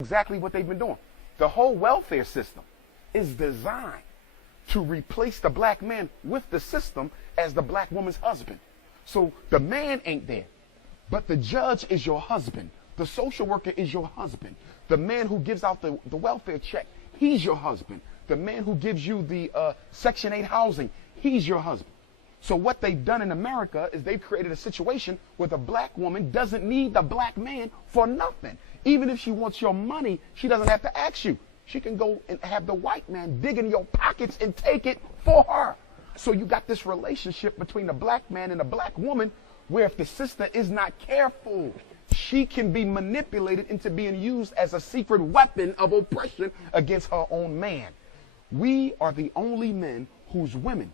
Exactly what they've been doing. The whole welfare system is designed to replace the black man with the system as the black woman's husband. So the man ain't there, but the judge is your husband. The social worker is your husband. The man who gives out the welfare check, he's your husband. The man who gives you the Section 8 housing, he's your husband. So what they've done in America is they've created a situation where the black woman doesn't need the black man for nothing. Even if she wants your money, she doesn't have to ask you. She can go and have the white man dig in your pockets and take it for her. So you got this relationship between the black man and the black woman where if the sister is not careful, she can be manipulated into being used as a secret weapon of oppression against her own man. We are the only men whose women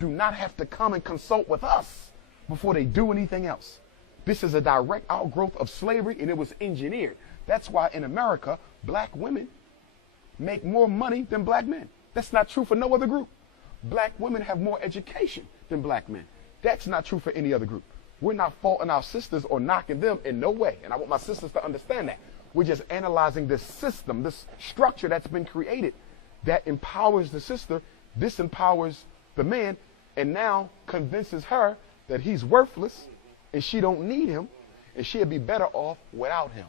do not have to come and consult with us before they do anything else. This is a direct outgrowth of slavery, and it was engineered. That's why in America, black women make more money than black men. That's not true for no other group. Black women have more education than black men. That's not true for any other group. We're not faulting our sisters or knocking them in no way. And I want my sisters to understand that. We're just analyzing this system, this structure that's been created that empowers the sister, disempowers the man, and now convinces her that he's worthless and she don't need him and she'll be better off without him.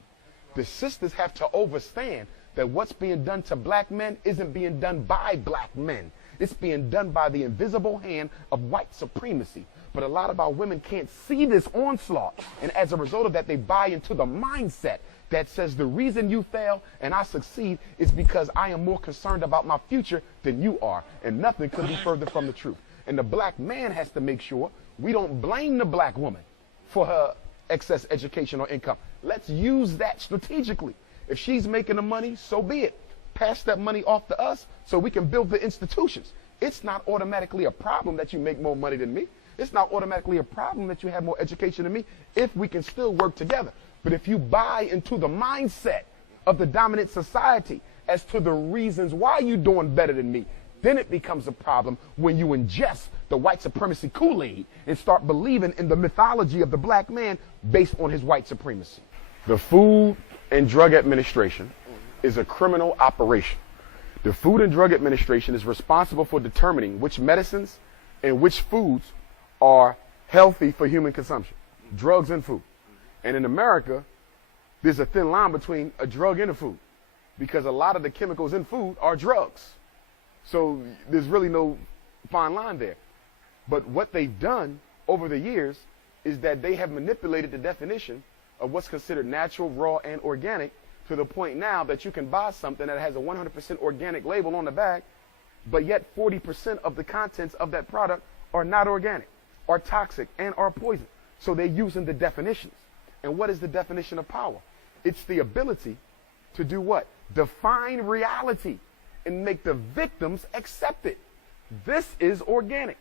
The sisters have to understand that what's being done to black men isn't being done by black men. It's being done by the invisible hand of white supremacy. But a lot of our women can't see this onslaught. And as a result of that, they buy into the mindset that says the reason you fail and I succeed is because I am more concerned about my future than you are. And nothing could be further from the truth. And the black man has to make sure we don't blame the black woman for her excess education or income. Let's use that strategically. If she's making the money, so be it. Pass that money off to us so we can build the institutions. It's not automatically a problem that you make more money than me. It's not automatically a problem that you have more education than me if we can still work together. But if you buy into the mindset of the dominant society as to the reasons why you're doing better than me, then it becomes a problem when you ingest the white supremacy Kool-Aid and start believing in the mythology of the black man based on his white supremacy. The Food and Drug Administration is a criminal operation. The Food and Drug Administration is responsible for determining which medicines and which foods are healthy for human consumption, drugs and food. And in America, there's a thin line between a drug and a food because a lot of the chemicals in food are drugs. So there's really no fine line there. But what they've done over the years is that they have manipulated the definition of what's considered natural, raw, and organic to the point now that you can buy something that has a 100% organic label on the bag, but yet 40% of the contents of that product are not organic, are toxic, and are poison. So they're using the definitions. And what is the definition of power? It's the ability to do what? Define reality and make the victims accept it. This is organic.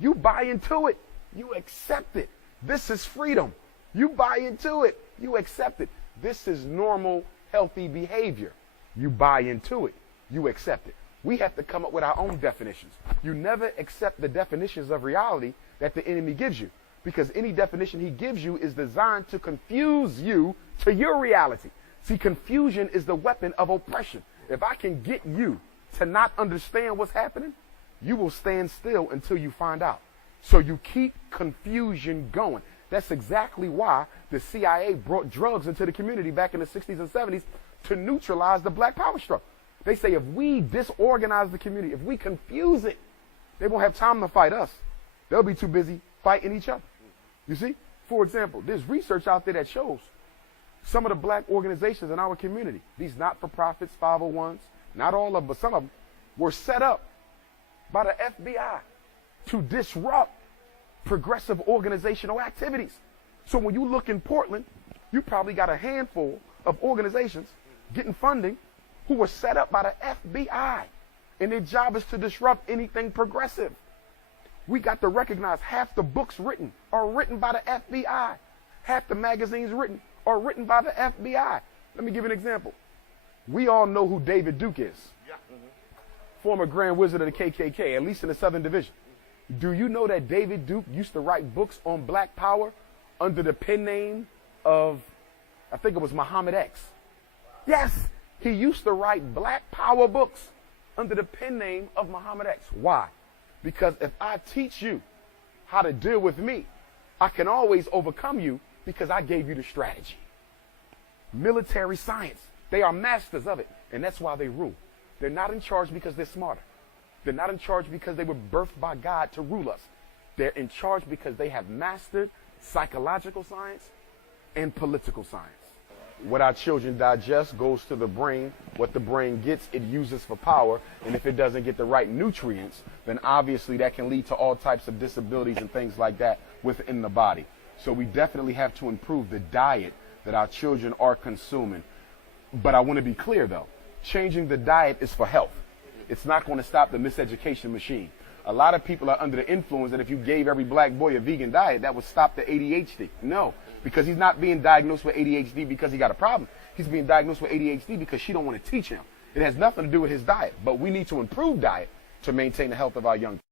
You buy into it. You accept it. This is freedom. You buy into it. You accept it. This is normal, healthy behavior. You buy into it. You accept it. We have to come up with our own definitions. You never accept the definitions of reality that the enemy gives you, because any definition he gives you is designed to confuse you to your reality. See, confusion is the weapon of oppression. If I can get you to not understand what's happening, you will stand still until you find out. So you keep confusion going. That's exactly why the CIA brought drugs into the community back in the 60s and 70s to neutralize the black power struggle. They say if we disorganize the community, if we confuse it, they won't have time to fight us. They'll be too busy fighting each other. You see? For example, there's research out there that shows some of the black organizations in our community, these not-for-profits, 501s, not all of them, but some of them, were set up by the FBI to disrupt progressive organizational activities. So when you look in Portland, you probably got a handful of organizations getting funding who were set up by the FBI, and their job is to disrupt anything progressive. We got to recognize half the books written are written by the FBI. Half the magazines written are written by the FBI. Let me give you an example. We all know who David Duke is. Yeah. Former Grand Wizard of the KKK, at least in the Southern Division. Do you know that David Duke used to write books on black power under the pen name of, I think it was Muhammad X? Yes, he used to write black power books under the pen name of Muhammad X. Why? Because if I teach you how to deal with me, I can always overcome you because I gave you the strategy. Military science, they are masters of it, and that's why they rule. They're not in charge because they're smarter. They're not in charge because they were birthed by God to rule us. They're in charge because they have mastered psychological science and political science. What our children digest goes to the brain. What the brain gets, it uses for power. And if it doesn't get the right nutrients, then obviously that can lead to all types of disabilities and things like that within the body. So we definitely have to improve the diet that our children are consuming. But I want to be clear, though. Changing the diet is for health. It's not going to stop the miseducation machine. A lot of people are under the influence that if you gave every black boy a vegan diet, that would stop the ADHD. No, because he's not being diagnosed with ADHD because he got a problem. He's being diagnosed with ADHD because she don't want to teach him. It has nothing to do with his diet, but we need to improve diet to maintain the health of our young people.